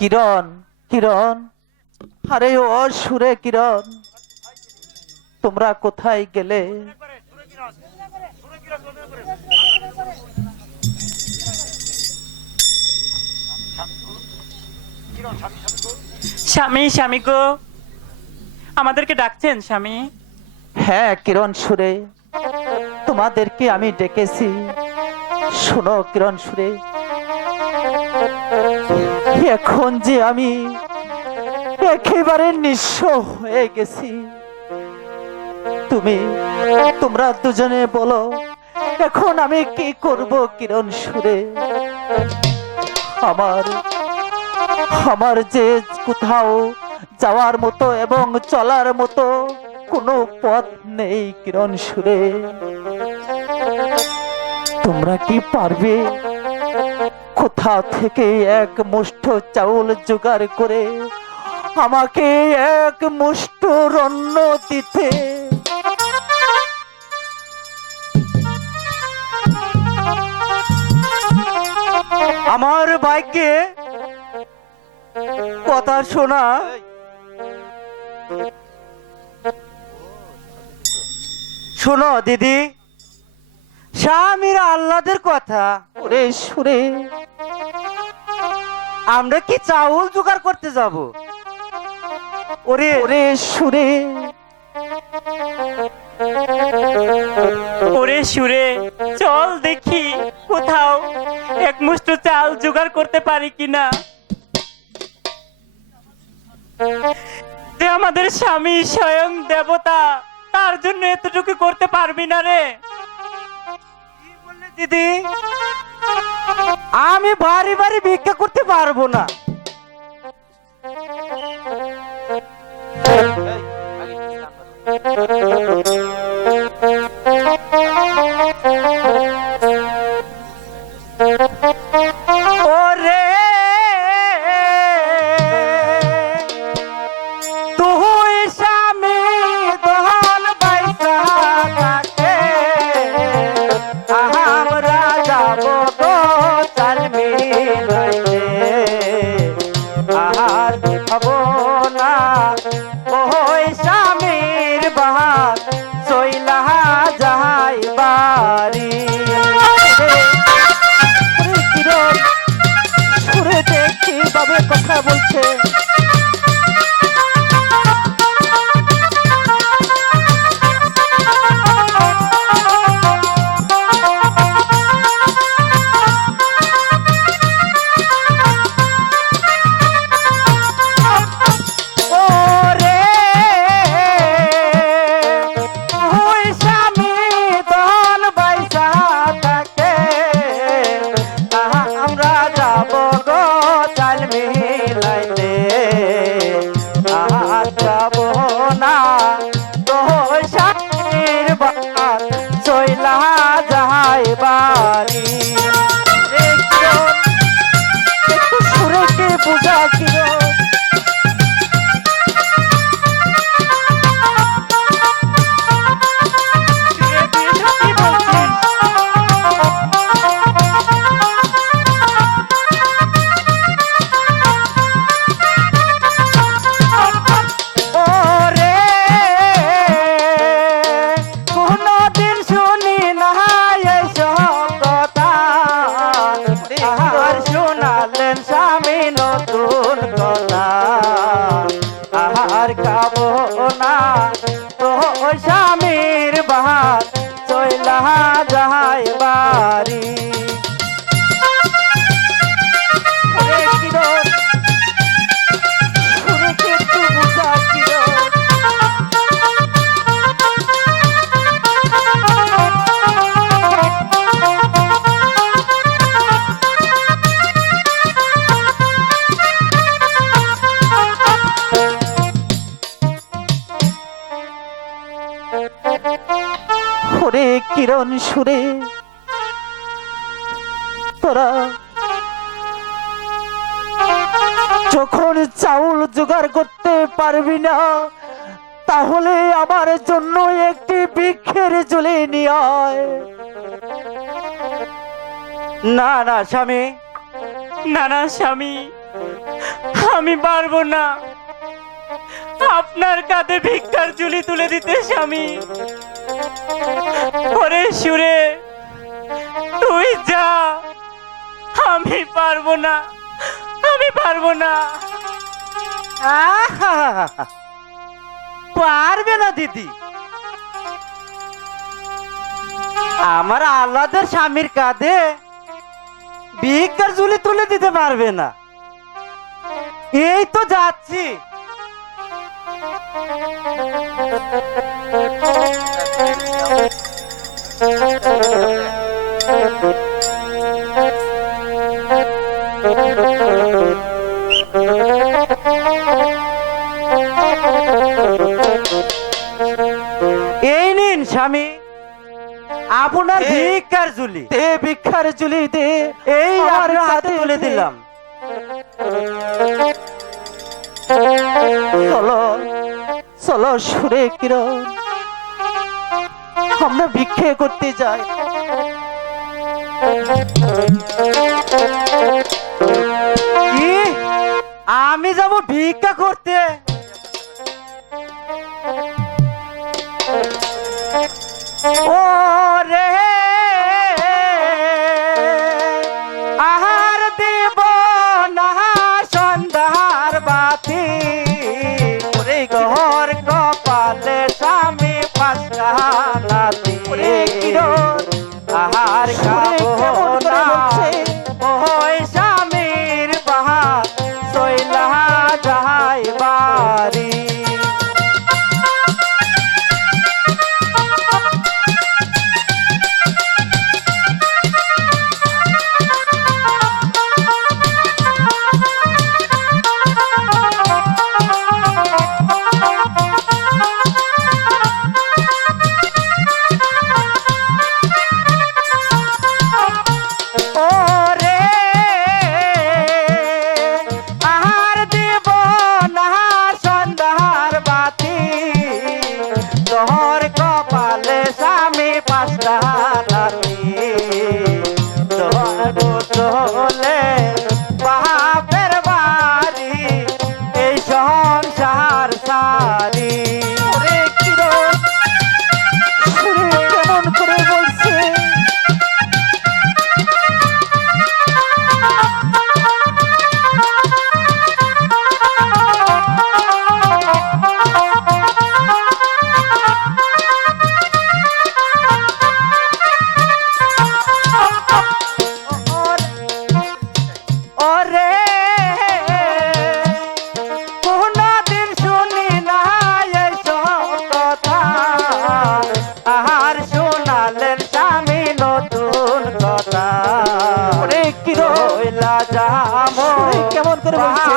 কিরণ কিরণ। আরে ও সুরে কিরণ তোমরা কোথায় গেলে? স্বামী স্বামী গো আমাদেরকে ডাকছেন স্বামী। হ্যাঁ কিরণ সুরে তোমাদেরকে আমি ডেকেছি। শোনো কিরণ সুরে এখন যে আমি একেবারে নিঃস্ব হয়ে গেছি। তুমি, তোমরা দুজনে বলো, এখন আমি কি করব কিরণ সুরে? আমার আমার যে কোথাও যাওয়ার মতো এবং চলার মতো কোনো পথ নেই কিরণ সুরে। তোমরা কি পারবে কোথা থেকে এক মুষ্ঠ চাউল জোগাড় করে আমাকে এক মুষ্ঠ রন্ন দিতে। আমার বাইকে কথা শোনা শোনো দিদি, স্বামীরা আল্লাদের কথা ওরে সুরে আমরা কি চাউল জোগাড় করতে যাব? ওরে ওরে সুরে। ওরে সুরে চল দেখি কোথাও এক চাল জোগাড় করতে পারি কিনা। যে আমাদের স্বামী স্বয়ং দেবতা তার জন্য এতটুকু করতে পারবি না রে। কি বললে দিদি? আমি বাড়ি বাড়ি ভিক্ষা করতে পারব না। ওরে না, তাহলে আমার জন্য একটি বৃক্ষের জলে না না, স্বামী। না না, স্বামী, আমি পারব না। আপনার কাঁধে ভিক্ষার ঝুলি তুলে দিতে, স্বামী। ওরে সুরে, তুই যা, আমি পারব না, আমি পারব না! পারবে না, দিদি। আমার আল্লাদের স্বামীর কাঁধে ভিক্ষার ঝুলি তুলে দিতে পারবে না। এই তো যাচ্ছি। এই নিন স্বামী। আপনার ভিক্ষার ঝুলি। দে ভিক্ষার ঝুলি দে। এই আমার হাতে তুলে দিলাম। চলো চলো সুরে কিরণ। আমরা ভিক্ষে করতে যাই। আমি যাব ভিক্ষা করতে। ও বলছে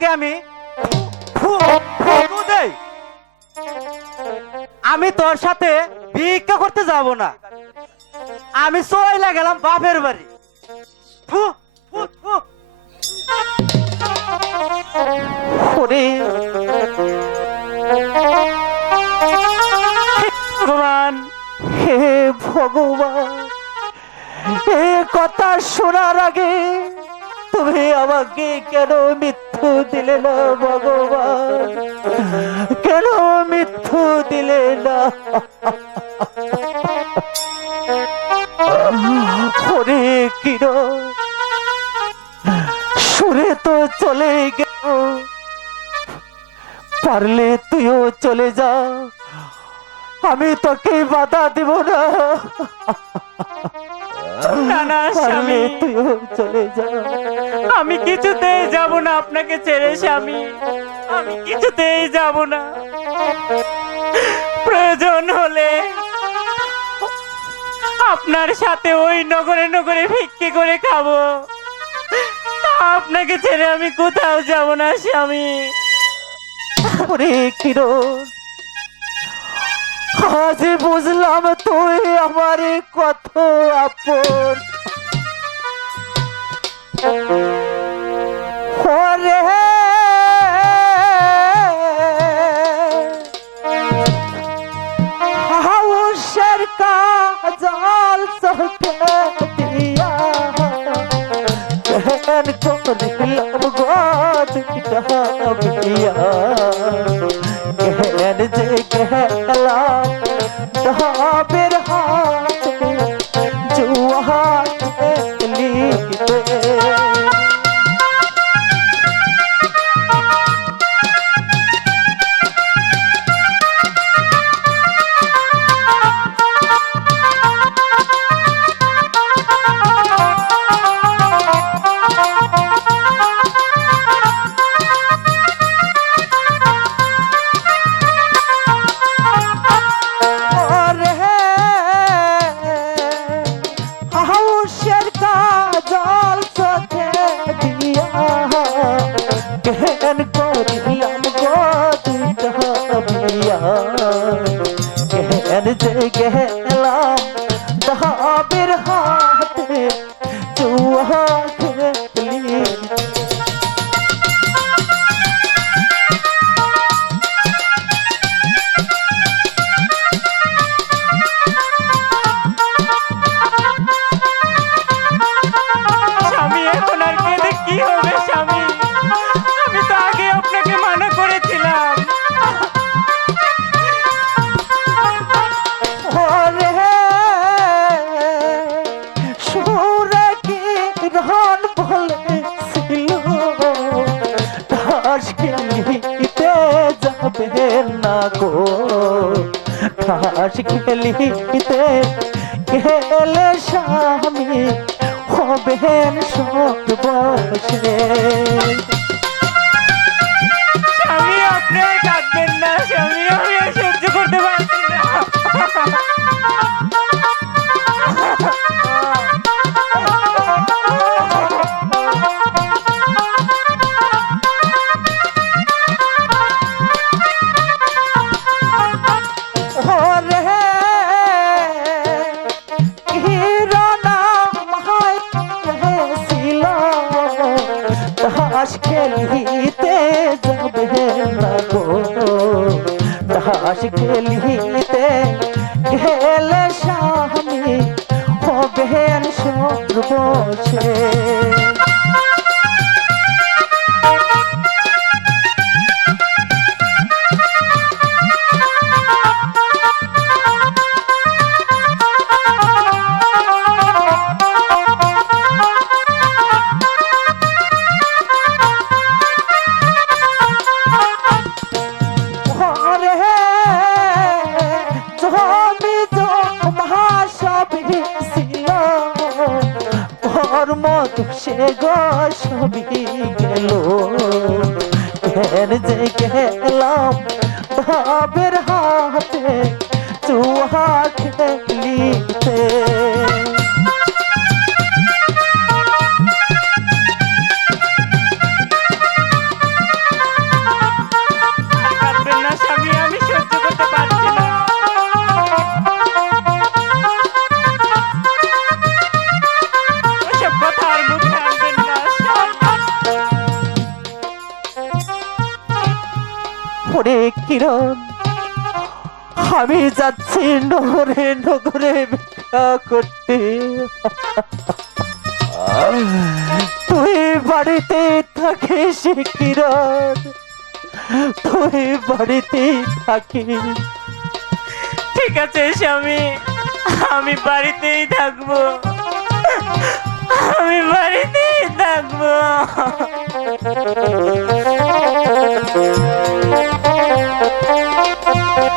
মুখে আমি। আমি তোর সাথে ভিক্ষা করতে যাব না। আমি চলে গেলাম বাপের বাড়ি। ভগবান হে কথা শোনার আগে তুমি আমাকে কেন মৃত্যু দিলে না ভগবান? কেন মৃত্যু দিলে না? ওরে কিরণ, সুরে তো চলে গেল। পারলে তুইও চলে যা, আমি তোকে বাধা দিব না। না না পারলে স্বামী। তুইও চলে যা। আমি কিছুতেই যাব না আপনাকে ছেড়ে স্বামী। আমি কিছুতেই যাব না। প্রয়োজন হলে আপনার সাথে ওই নগরে নগরে ভিক্ষে করে খাব। আপনাকে ছেড়ে আমি কোথাও যাব না স্বামী। ওরে কিরণ আজ বুঝলাম তুই আমার কত আপন। ওরে। হাউসের ঘাস খেলিতে গেলে স্বামী হবেন সব বসে খেলিতে গেলে স্বামী হবেন সর্বশে আনবেন না ওরে কিরণ আমি যাচ্ছি নগরে নগরে ভিক্ষা করতে। তুই বাড়িতে থাকে কিরণ তুই বাড়িতে থাকিস। ঠিক আছে, স্বামী। আমি বাড়িতেই থাকব। আমি বাড়িতেই থাকব।